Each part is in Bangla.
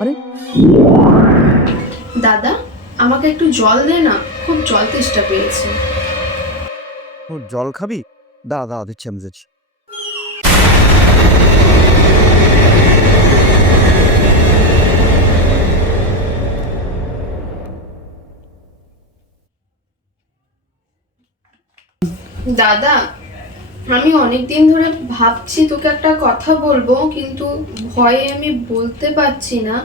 আরে দাদা, আমাকে একটু জল দে না, খুব জল তেষ্টা পেয়েছে। তোর জল খাবি? দাঁড়া দাঁড়া, দিচ্ছি আমি দিচ্ছি। দাদা, আমি অনেকদিন ধরে ভাবছি তোকে একটা কথা বলবো, কিন্তু ভয়ে আমি বলতে পারছি না।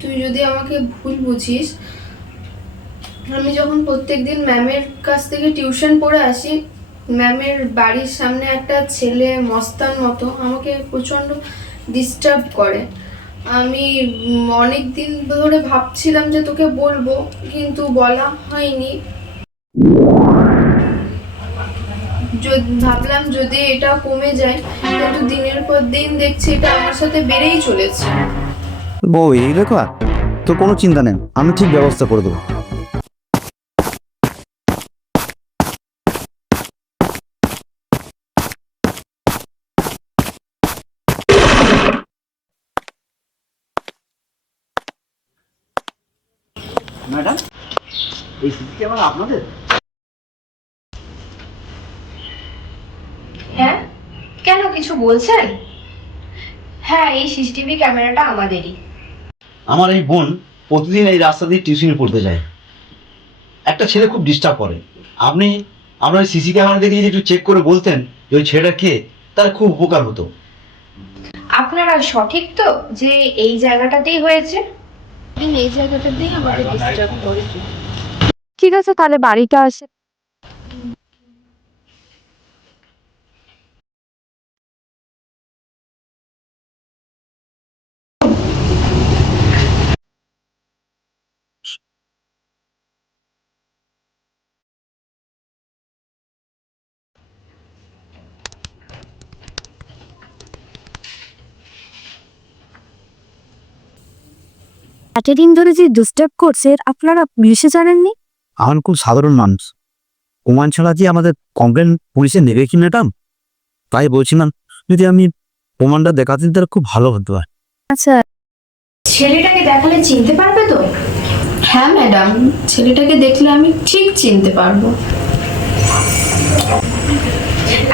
তুই যদি আমাকে ভুল বুঝিস, আমি যখন প্রত্যেকদিন ম্যামের কাছ থেকে টিউশন পড়ে আসি, ম্যামের বাড়ির সামনে একটা ছেলে মস্তান মতো আমাকে প্রচণ্ড ডিস্টার্ব করে। আমি অনেক দিন ধরে ভাবছিলাম যে তোকে বলবো, কিন্তু বলা হয়নি। ভাবলাম যদি এটা কমে যায়, কিন্তু দিনের পর দিন দেখছি এটা আমার সাথে বেড়েই চলেছে। বউ এই রেখা, তোর কোনো চিন্তা নেই, আমি ঠিক ব্যবস্থা করে দেবো। ম্যাডাম, এই সিসি ক্যামেরা আপনাদের? হ্যাঁ, কেন কিছু বলছেন? হ্যাঁ, এই সিসিটিভি ক্যামেরাটা আমাদেরই। আমার এই বোন প্রতিদিন এই রাস্তা দিয়ে টিউশনে পড়তে যায়। একটা ছেলে খুব ডিস্টার্ব করে। আপনি আপনার সিসি ক্যামেরা দেখে যদি একটু চেক করে বলতেন যে ওই ছেলেটা কে, তার খুব উপকার হতো। আপনারা সঠিক তো যে এই জায়গাটাতেই হয়েছে? এই জায়গাটাতেই আমাকে ডিস্টার্ব করে। ঠিক আছে, তাহলে বাড়িটা আসে। এতদিন ধরে যে ডিস্টার্ব করছে এর আপনারা পুলিশে জানেননি? আমার খুব সাধারণ মানুষ, প্রমাণ ছাড়া কি আমাদের কমপ্লেন পুলিশে নেবে কি ম্যাডাম? তাই বলছিলাম যদি আমি প্রমাণটা দেখাতে তাহলে খুব ভালো হতো। আচ্ছা, ছেলেটাকে দেখালে চিনতে পারবে তো? হ্যাঁ ম্যাডাম, ছেলেটাকে দেখলে আমি ঠিক চিনতে পারবো।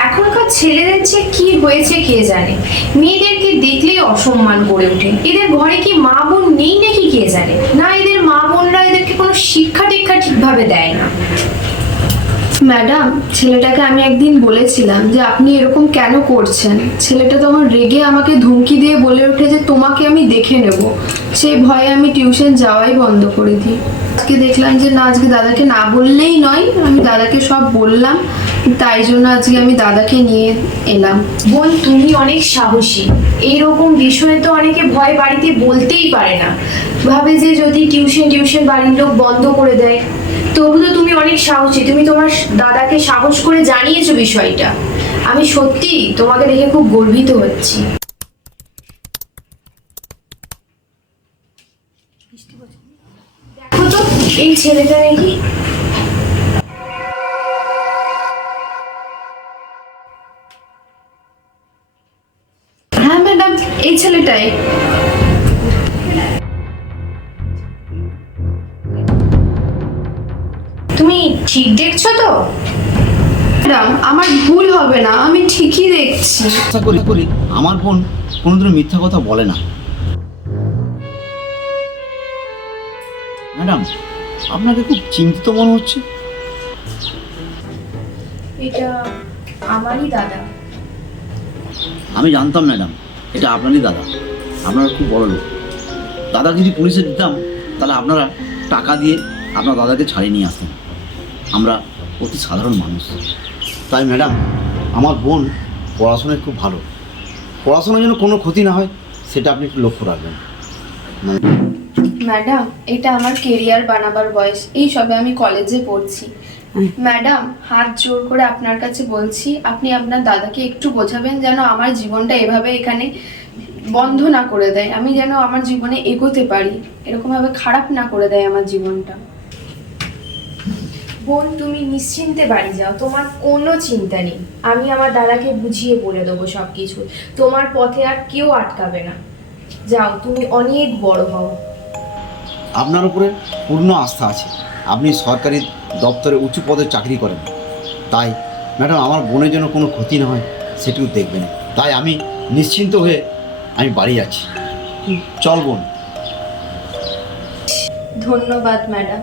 এখনকার ছেলেদের যে কি হয়েছে কে জানে, মেয়েদেরকে দেখলেই অসম্মান করে ওঠে। এদের ঘরে কি মা বোন নেই নাকি কে জানে, না এদের মা বোনরা এদেরকে কোনো শিক্ষা টিক্ষা ঠিকভাবে দেয় না। ম্যাডাম, ছেলেটাকে আমি একদিন বলেছিলাম যে আপনি এরকম কেন করছেন। ছেলেটা তখন রেগে আমাকে ধমকি দিয়ে বলে ওঠে যে তোমাকে আমি দেখে নেব। সেই ভয়ে আমি টিউশন যাওয়াই বন্ধ করে দিই। আজকে দেখলাম যে না, আজকে দাদাকে না বললেই নয়, আমি দাদাকে সব বললাম। তাই জন্য আজকে আমি দাদাকে নিয়ে এলাম। বোন, তুমি অনেক সাহসী। এইরকম বিষয়ে তো অনেকে ভয় বাড়িতে বলতেই পারে না, ভাবে যে যদি টিউশন বাড়ির লোক বন্ধ করে দেয়। তবু তো তুমি অনেক সাহসী, তুমি তোমার দাদাকে সাহস করে জানিয়েছো বিষয়টা। আমি সত্যি তোমাকে দেখে খুব গর্বিত হচ্ছি। দেখো তো এই ছেলেটা নাকি। হ্যাঁ ম্যাডাম, এই ছেলেটাই। তুমি ঠিক দেখছো তো? ম্যাডাম, আমার ভুল হবে না, আমি ঠিকই দেখছি। আশা করি আমার বোন কোনোদিনও মিথ্যা কথা বলে না। ম্যাডাম, আপনাকে খুব চিন্তিত মনে হচ্ছে। এটা আমারই দাদা। আমি জানতাম ম্যাডাম, এটা আপনারই দাদা। আপনারা খুব বড় লোক। দাদা যদি পুলিশে দিতাম তাহলে আপনারা টাকা দিয়ে আপনার দাদাকে ছাড়িয়ে নিয়ে আসতেন। আমরা অতি সাধারণ মানুষ। তাই ম্যাডাম, আমার বোন পড়াশোনায় খুব ভালো। পড়াশোনার জন্য কোনো ক্ষতি না হয় সেটা আপনি একটু লক্ষ্য রাখবেন। ম্যাডাম, এটা আমার কেরিয়ার বানাবার বয়স, এই সবে আমি কলেজে পড়ছি। ম্যাডাম, হাত জোর করে আপনার কাছে বলছি, আপনি আপনার দাদাকে একটু বোঝাবেন যেন আমার জীবনটা এভাবে এখানে বন্ধ না করে দেয়। আমি যেন আমার জীবনে এগোতে পারি, এরকমভাবে খারাপ না করে দেয় আমার জীবনটা। বোন, তুমি নিশ্চিন্তে বাড়ি যাও, তোমার কোনো চিন্তা নেই। আমি আমার দাদাকে বুঝিয়ে বলে দেবো সব কিছু। তোমার পথে আর কেউ আটকাবে না। যাও, তুমি অনেক বড় হও। আপনার উপরে পূর্ণ আস্থা আছে। আপনি সরকারি দপ্তরে উঁচু পদে চাকরি করেন, তাই ম্যাডাম আমার বোনের জন্য কোনো ক্ষতি না হয় সেটিও দেখবেন। তাই আমি নিশ্চিন্ত হয়ে আমি বাড়ি যাচ্ছি। চল বোন। ধন্যবাদ ম্যাডাম।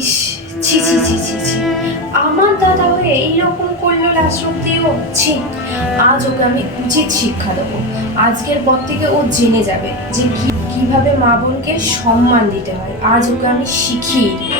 ইস, ছি ছি ছি ছি ছি, আমার দাদা হয়ে এইরকম করলো লাস্ট অব্দিও। ছি, আজ ওকে আমি উচিত শিক্ষা দেবো। আজকের পর থেকে ও জেনে যাবে যে কিভাবে মা বোনকে সম্মান দিতে হয়। আজ ওকে আমি শিখিয়ে দিই।